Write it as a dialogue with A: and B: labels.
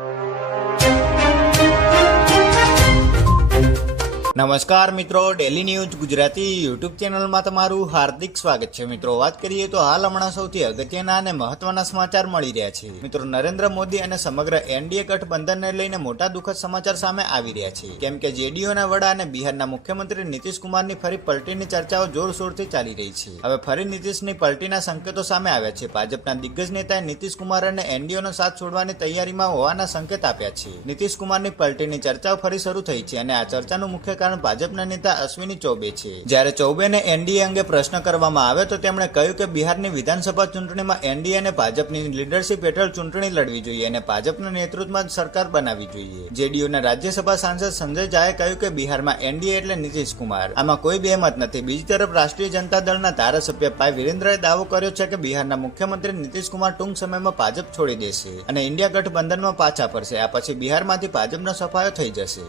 A: you. નમસ્કાર મિત્રો daily news Gujarati YouTube ચેનલમાં તમારું હાર્દિક સ્વાગત છે. મિત્રો, વાત કરીએ તો હાલ હમણાં સૌથી અગત્યના અને મહત્વના સમાચાર મળી રહ્યા છે. મિત્રો, નરેન્દ્ર મોદી અને સમગ્ર એનડીએ ગઠબંધનને લઈને મોટા દુઃખદ સમાચાર સામે આવી રહ્યા છે. કેમ કે જેડીયુના વડા અને બિહારના મુખ્યમંત્રી નીતિશ કુમારની ફરી પલટીની ચર્ચાઓ જોરશોરથી ચાલી રહી છે. હવે ફરી નીતિશની પલટીના સંકેતો સામે આવ્યા છે. ભાજપના દિગ્ગજ નેતાએ નીતિશ કુમાર અને એનડીએનો સાથ છોડવાની તૈયારીમાં હોવાના સંકેત આપ્યા છે. નીતિશ કુમારની પલટીની ચર્ચાઓ ફરી શરૂ થઈ છે અને આ ચર્ચાનું મુખ્ય કારણ ભાજપના નેતા અશ્વિની ચૌબે છે. જ્યારે ચૌબેને એનડીએ અંગે પ્રશ્ન કરવામાં આવ્યો તો તેમણે કહ્યું કે બિહારની વિધાનસભા ચૂંટણીમાં એનડીએ અને ભાજપની લીડરશિપ હેઠળ ચૂંટણી લડવી જોઈએ અને ભાજપના નેતૃત્વમાં સરકાર બનાવવી જોઈએ. જેડીયુના રાજ્યસભા સાંસદ સંજય ઝાએ કહ્યું કે બિહારમાં એનડીએ એટલે નીતિશ કુમાર. આમાં કોઈ બેમત નથી. બીજી તરફ રાષ્ટ્રીય જનતા દળના ધારાસભ્ય ભાઈ વિરેન્દ્રએ દાવો કર્યો છે કે બિહારના મુખ્યમંત્રી નીતિશ કુમાર ટૂંક સમયમાં ભાજપ છોડી દેશે અને ઇન્ડિયા ગઠબંધનમાં પાછા ફરશે. આ પછી બિહારમાંથી ભાજપનો સફાયો થઈ જશે.